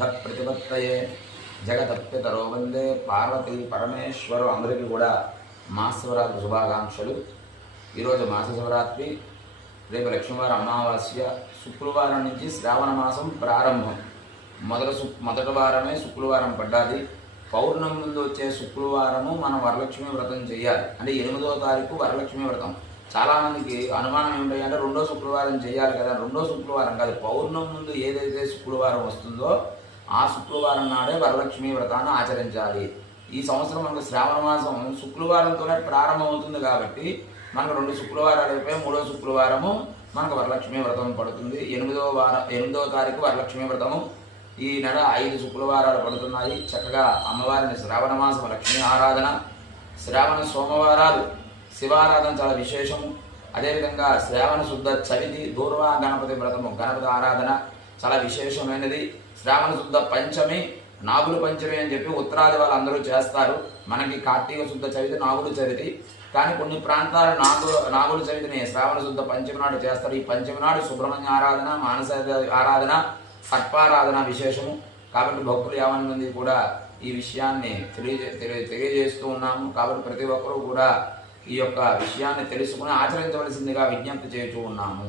సిద్ధ ప్రతిపత్తయే జగదప్యతరో వందే పార్వతీ పరమేశ్వరు. అందరికీ కూడా మహాశివరాత్రి శుభాకాంక్షలు. ఈరోజు మాస శివరాత్రి, రేపు లక్ష్మీవారం అమావాస్య, శుక్రవారం నుంచి శ్రావణ మాసం ప్రారంభం. మొదటి వారమే శుక్రవారం పడ్డాది. పౌర్ణమి ముందు వచ్చే శుక్రవారము మనం వరలక్ష్మి వ్రతం చేయాలి. అంటే 8వ తారీఖు వరలక్ష్మి వ్రతం. చాలామందికి అనుమానం ఏమిటి అంటే రెండో శుక్రవారం చేయాలి కదా. రెండో శుక్రవారం కాదు, పౌర్ణమి ముందు ఏదైతే శుక్రవారం వస్తుందో ఆ శుక్రవారం నాడే వరలక్ష్మి వ్రతాన్ని ఆచరించాలి. ఈ సంవత్సరం మనకు శ్రావణ మాసం శుక్రవారంతోనే ప్రారంభమవుతుంది కాబట్టి మనకు 2 శుక్రవారాలు అయిపోయి 3వ శుక్రవారము మనకు వరలక్ష్మి వ్రతం పడుతుంది. 8వ తారీఖు వరలక్ష్మి వ్రతము. ఈ నెల 5 శుక్రవారాలు పడుతున్నాయి. చక్కగా అమ్మవారిని శ్రావణ మాసం లక్ష్మీ ఆరాధన, శ్రావణ సోమవారాలు శివారాధన చాలా విశేషము. అదేవిధంగా శ్రావణ శుద్ధ చవితి దూర్వా గణపతి వ్రతము, గణపతి ఆరాధన చాలా విశేషమైనది. శ్రావణ శుద్ధ పంచమి, నాగుల పంచమి అని చెప్పి ఉత్తరాది వాళ్ళందరూ చేస్తారు. మనకి కార్తీక శుద్ధ చవితి నాగుల చవితి, కానీ కొన్ని ప్రాంతాలు నాగుల చవితిని శ్రావణ శుద్ధ పంచమి నాడు చేస్తారు. ఈ పంచమి నాడు సుబ్రహ్మణ్య ఆరాధన, మానస ఆరాధన, సర్పారాధన విశేషము. కాబట్టి భక్తులు 50 మంది కూడా ఈ విషయాన్ని తెలియజేస్తూ ఉన్నాము. కాబట్టి ప్రతి ఒక్కరూ కూడా ఈ యొక్క విషయాన్ని తెలుసుకుని ఆచరించవలసిందిగా విజ్ఞప్తి చేస్తూ ఉన్నాము.